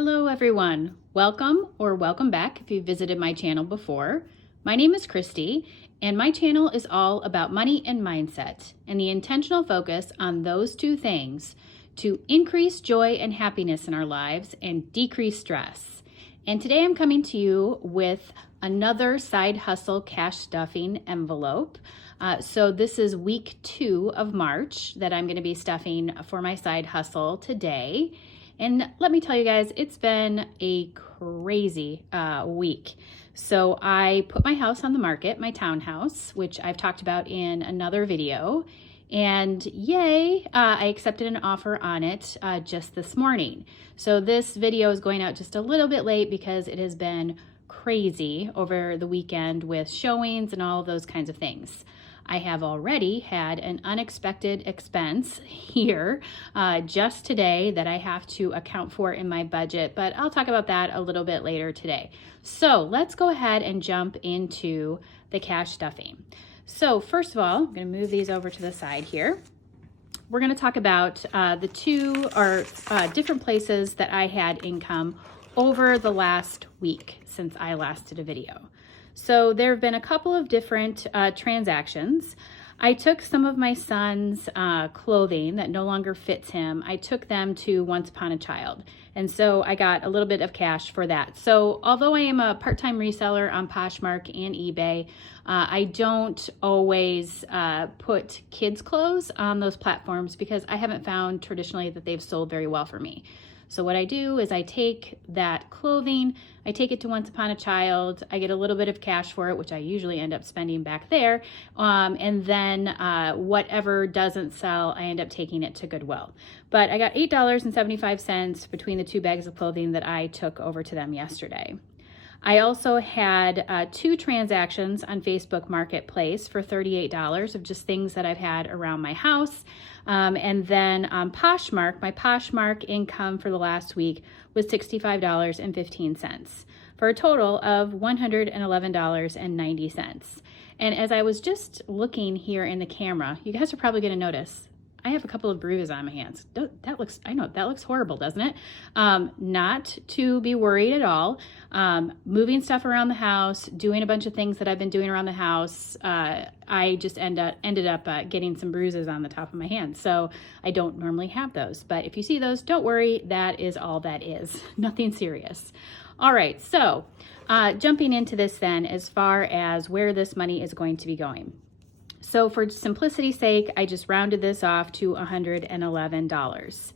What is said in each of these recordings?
Hello everyone, welcome or welcome back if you've visited my channel before. My name is Christy and my channel is all about money and mindset and the intentional focus on those two things to increase joy and happiness in our lives and decrease stress. And today I'm coming to you with another side hustle cash stuffing envelope. So this is week 2 of March that I'm going to be stuffing for my side hustle today. And let me tell you guys, it's been a crazy week. So I put my house on the market, my townhouse, which I've talked about in another video. And yay, I accepted an offer on it just this morning. So this video is going out just a little bit late because it has been crazy over the weekend with showings and all of those kinds of things. I have already had an unexpected expense here just today that I have to account for in my budget, but I'll talk about that a little bit later today. So let's go ahead and jump into the cash stuffing. So first of all, I'm going to move these over to the side here. We're going to talk about the two or different places that I had income over the last week since I last did a video. So there have been a couple of different transactions. I took some of my son's clothing that no longer fits him. I took them to Once Upon a Child. And so I got a little bit of cash for that. So although I am a part-time reseller on Poshmark and eBay, I don't always put kids' clothes on those platforms because I haven't found traditionally that they've sold very well for me. So what I do is I take that clothing, I take it to Once Upon a Child, I get a little bit of cash for it, which I usually end up spending back there, and then whatever doesn't sell, I end up taking it to Goodwill. But I got $8.75 between the two bags of clothing that I took over to them yesterday. I also had 2 transactions on Facebook Marketplace for $38 of just things that I've had around my house. And then on Poshmark, my Poshmark income for the last week was $65.15 for a total of $111.90. And as I was just looking here in the camera, you guys are probably going to notice I have a couple of bruises on my hands. That looks horrible, doesn't it? Not to be worried at all. Moving stuff around the house, doing a bunch of things that I've been doing around the house, I just ended up getting some bruises on the top of my hands. So I don't normally have those, but if you see those, don't worry. That is all that is. Nothing serious. All right, so jumping into this then, as far as where this money is going to be going. So for simplicity's sake, I just rounded this off to $111.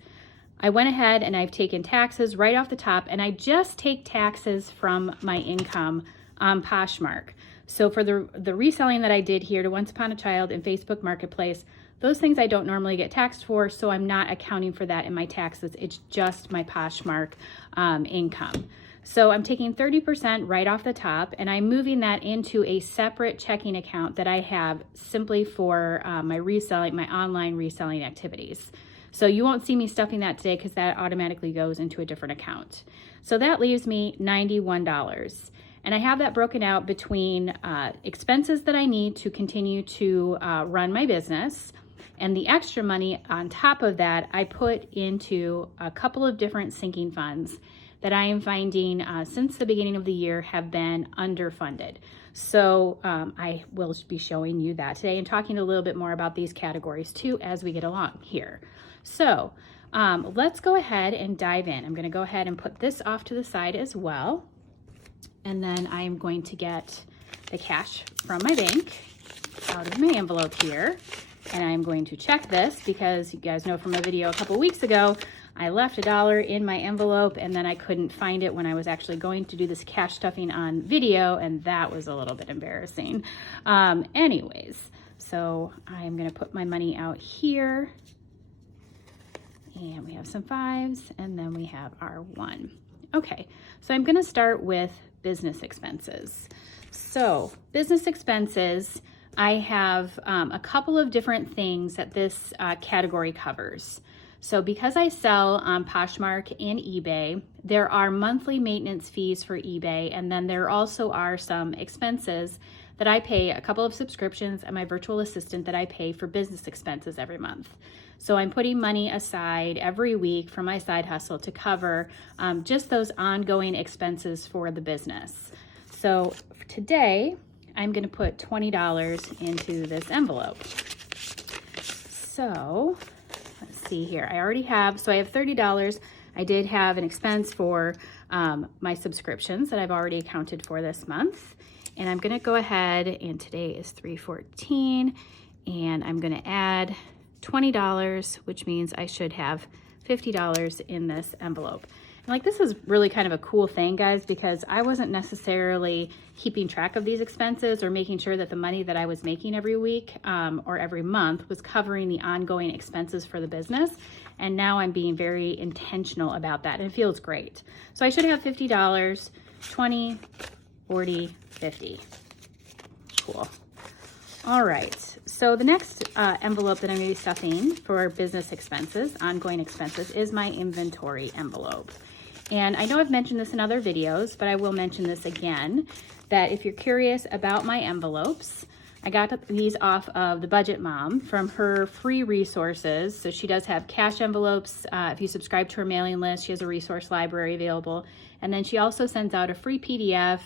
I went ahead and I've taken taxes right off the top, and I just take taxes from my income on Poshmark. So for the reselling that I did here to Once Upon a Child and Facebook Marketplace, those things I don't normally get taxed for, so I'm not accounting for that in my taxes. It's just my Poshmark income. So I'm taking 30% right off the top, and I'm moving that into a separate checking account that I have simply for my reselling, my online reselling activities. So you won't see me stuffing that today because that automatically goes into a different account. So that leaves me $91. And I have that broken out between expenses that I need to continue to run my business, and the extra money on top of that I put into a couple of different sinking funds that I am finding since the beginning of the year have been underfunded. So I will be showing you that today and talking a little bit more about these categories too as we get along here. So let's go ahead and dive in. I'm gonna go ahead and put this off to the side as well. And then I'm going to get the cash from my bank out of my envelope here. And I'm going to check this because you guys know from a video a couple weeks ago, I left $1 in my envelope and then I couldn't find it when I was actually going to do this cash stuffing on video, and that was a little bit embarrassing. Anyways, so I'm gonna put my money out here, and we have some 5s, and then we have our 1. Okay, so I'm gonna start with business expenses. So business expenses, I have a couple of different things that this category covers. So because I sell on Poshmark and eBay, there are monthly maintenance fees for eBay, and then there also are some expenses that I pay a couple of subscriptions and my virtual assistant that I pay for business expenses every month. So I'm putting money aside every week for my side hustle to cover just those ongoing expenses for the business. So today, I'm going to put $20 into this envelope. So let's see here. I have $30. I did have an expense for my subscriptions that I've already accounted for this month. And I'm going to go ahead, and today is 3/14, and I'm going to add $20, which means I should have $50 in this envelope. And like, this is really kind of a cool thing, guys, because I wasn't necessarily keeping track of these expenses or making sure that the money that I was making every week or every month was covering the ongoing expenses for the business. And now I'm being very intentional about that, and it feels great. So I should have $50, 20, 40, 50. Cool. All right, so the next envelope that I'm going to be stuffing for business expenses, ongoing expenses, is my inventory envelope. And I know I've mentioned this in other videos, but I will mention this again, that if you're curious about my envelopes, I got these off of the Budget Mom from her free resources. So she does have cash envelopes. If you subscribe to her mailing list, she has a resource library available. And then she also sends out a free PDF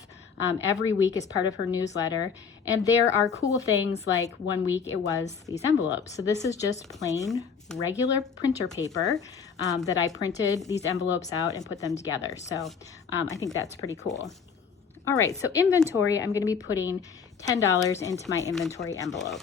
every week as part of her newsletter. And there are cool things like 1 week it was these envelopes. So this is just plain regular printer paper that I printed these envelopes out and put them together. So I think that's pretty cool. All right, so inventory, I'm gonna be putting $10 into my inventory envelope.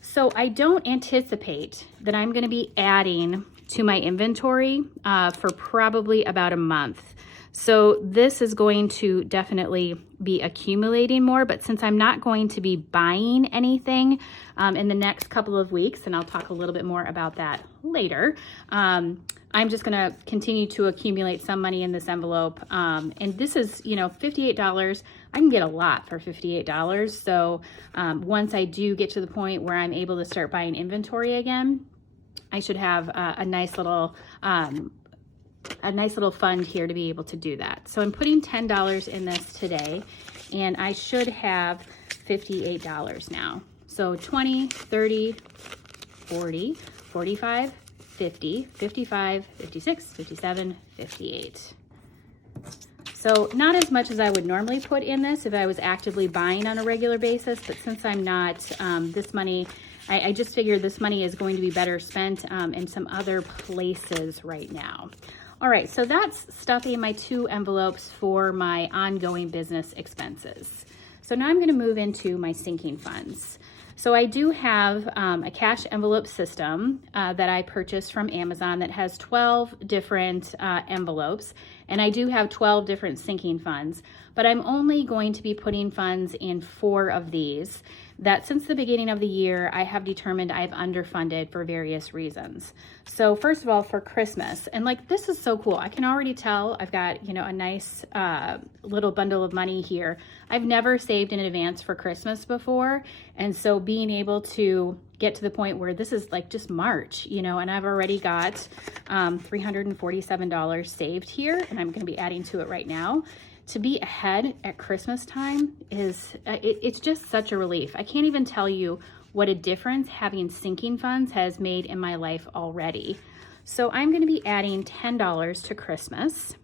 So I don't anticipate that I'm gonna be adding to my inventory for probably about a month. So this is going to definitely be accumulating more, but since I'm not going to be buying anything in the next couple of weeks, and I'll talk a little bit more about that later, I'm just gonna continue to accumulate some money in this envelope. And this is, $58. I can get a lot for $58. So once I do get to the point where I'm able to start buying inventory again, I should have a nice little fund here to be able to do that. So I'm putting $10 in this today, and I should have $58 now. So 20, 30, 40, 45, 50, 55, 56, 57, 58. So not as much as I would normally put in this if I was actively buying on a regular basis, but since I'm not, this money, I just figured this money is going to be better spent in some other places right now. All right, so that's stuffing my 2 envelopes for my ongoing business expenses. So now I'm gonna move into my sinking funds. So I do have a cash envelope system that I purchased from Amazon that has 12 different envelopes, and I do have 12 different sinking funds, but I'm only going to be putting funds in 4 of these that since the beginning of the year, I have determined I've underfunded for various reasons. So first of all, for Christmas, and like, this is so cool. I can already tell I've got, a nice little bundle of money here. I've never saved in advance for Christmas before. And so being able to get to the point where this is like just March, and I've already got $347 saved here, and I'm gonna be adding to it right now. To be ahead at Christmas time it's just such a relief. I can't even tell you what a difference having sinking funds has made in my life already. So I'm going to be adding $10 to Christmas,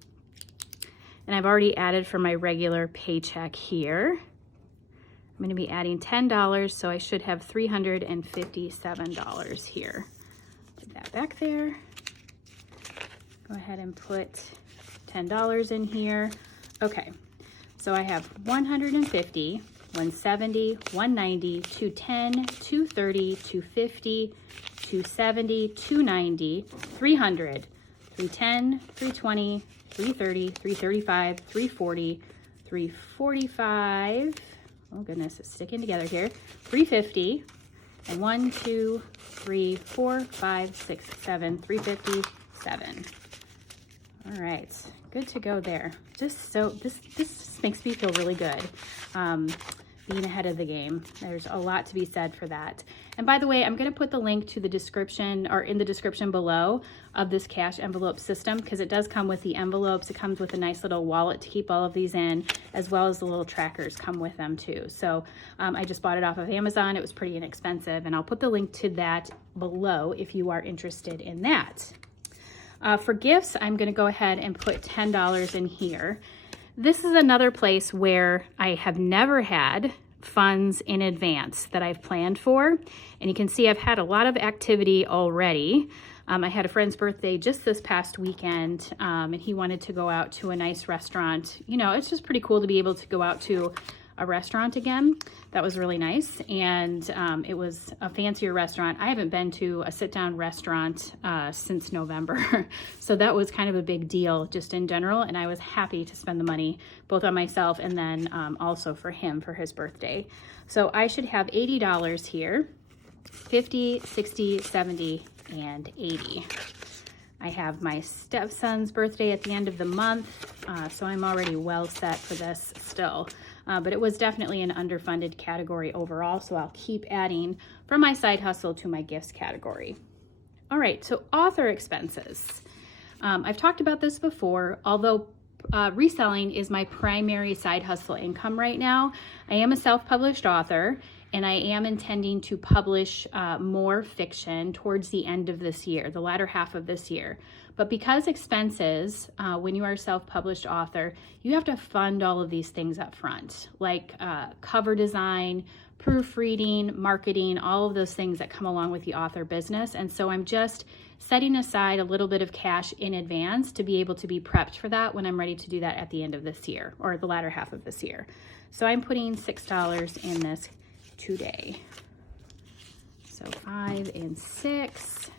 and I've already added for my regular paycheck here. I'm going to be adding $10, so I should have $357 here. Put that back there. Go ahead and put $10 in here. Okay, so I have 150, 170, 190, 210, 230, 250, 270, 290, 300, 310, 320, 330, 335, 340, 345. Oh goodness, it's sticking together here. 350, and 1, 2, 3, 4, 5, 6, 7, 357. All right, good to go there. Just so this makes me feel really good. being ahead of the game. There's a lot to be said for that. And by the way, I'm going to put the link to the description or in the description below of this cash envelope system, because it does come with the envelopes. It comes with a nice little wallet to keep all of these in, as well as the little trackers come with them too. So I just bought it off of Amazon. It was pretty inexpensive, and I'll put the link to that below if you are interested in that. For gifts, I'm going to go ahead and put $10 in here. This is another place where I have never had funds in advance that I've planned for. And you can see I've had a lot of activity already. I had a friend's birthday just this past weekend, and he wanted to go out to a nice restaurant. You know, it's just pretty cool to be able to go out to a restaurant again. That was really nice. And it was a fancier restaurant. I haven't been to a sit-down restaurant since November. So that was kind of a big deal just in general. And I was happy to spend the money both on myself and then also for him for his birthday. So I should have $80 here, 50, 60, 70, and 80. I have my stepson's birthday at the end of the month, so I'm already well set for this still. But it was definitely an underfunded category overall, so I'll keep adding from my side hustle to my gifts category. All right, so author expenses. I've talked about this before, although reselling is my primary side hustle income right now. I am a self-published author, and I am intending to publish more fiction towards the end of this year, the latter half of this year. But because expenses, when you are a self-published author, you have to fund all of these things up front, like cover design, proofreading, marketing, all of those things that come along with the author business. And so I'm just setting aside a little bit of cash in advance to be able to be prepped for that when I'm ready to do that at the end of this year or the latter half of this year. So I'm putting $6 in this today. So 5 and 6.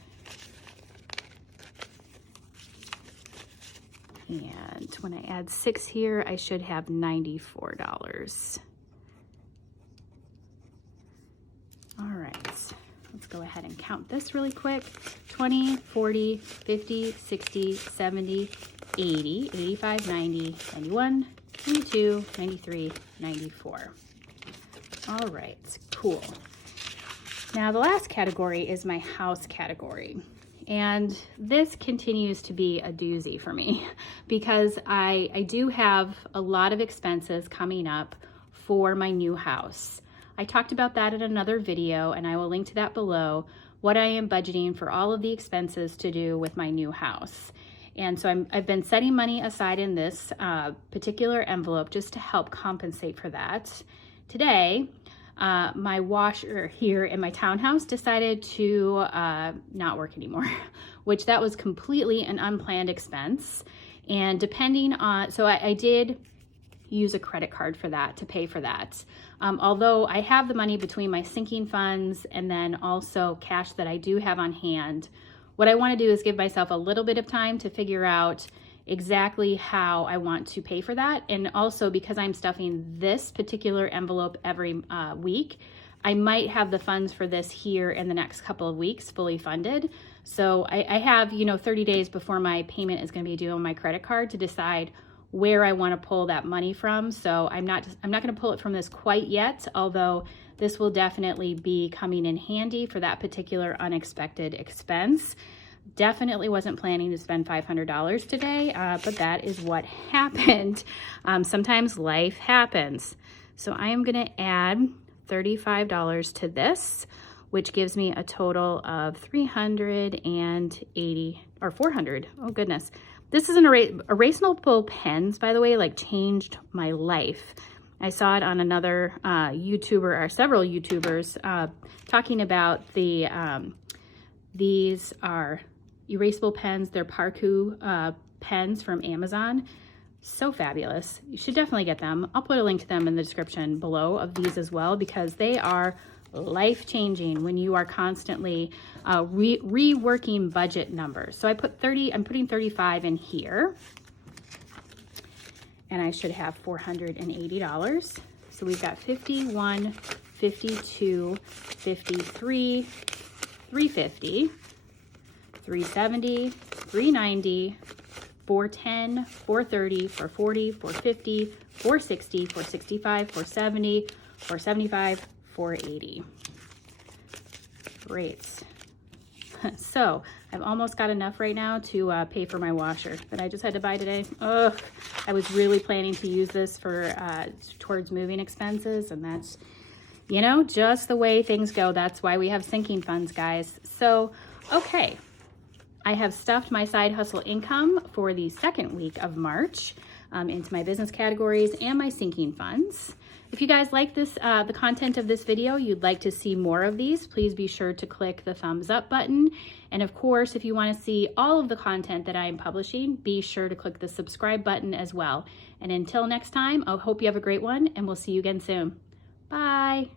And when I add 6 here, I should have $94. All right, let's go ahead and count this really quick. 20, 40, 50, 60, 70, 80, 85, 90, 91, 92, 93, 94. All right, cool. Now the last category is my house category. And this continues to be a doozy for me because I do have a lot of expenses coming up for my new house. I talked about that in another video, and I will link to that below, what I am budgeting for all of the expenses to do with my new house. And so I've been setting money aside in this particular envelope just to help compensate for that. Today, my washer here in my townhouse decided to not work anymore, which that was completely an unplanned expense. And depending on, so I did use a credit card for that to pay for that. Although I have the money between my sinking funds and then also cash that I do have on hand, what I want to do is give myself a little bit of time to figure out exactly how I want to pay for that. And also because I'm stuffing this particular envelope every week, I might have the funds for this here in the next couple of weeks fully funded. So I have, 30 days before my payment is going to be due on my credit card to decide where I want to pull that money from. So I'm not going to pull it from this quite yet, although this will definitely be coming in handy for that particular unexpected expense. Definitely wasn't planning to spend $500 today, but that is what happened. Sometimes life happens. So I am going to add $35 to this, which gives me a total of $380 or $400. Oh goodness. This is an erasable pens, by the way, like changed my life. I saw it on another YouTuber or several YouTubers talking about these are erasable pens. They're Parku pens from Amazon. So fabulous. You should definitely get them. I'll put a link to them in the description below of these as well, because they are life-changing when you are constantly reworking budget numbers. So I'm putting 35 in here, and I should have $480. So we've got 51, 52, 53, 350, 370, 390, 410, 430, 440, 450, 460, 465, 470, $475, $480. Great. So I've almost got enough right now to pay for my washer that I just had to buy today. Ugh, I was really planning to use this for towards moving expenses, and that's, you know, just the way things go. That's why we have sinking funds, guys. So, okay, I have stuffed my side hustle income for the second week of March into my business categories and my sinking funds. If you guys like this, the content of this video, you'd like to see more of these, please be sure to click the thumbs up button. And of course, if you want to see all of the content that I am publishing, be sure to click the subscribe button as well. And until next time, I hope you have a great one, and we'll see you again soon. Bye.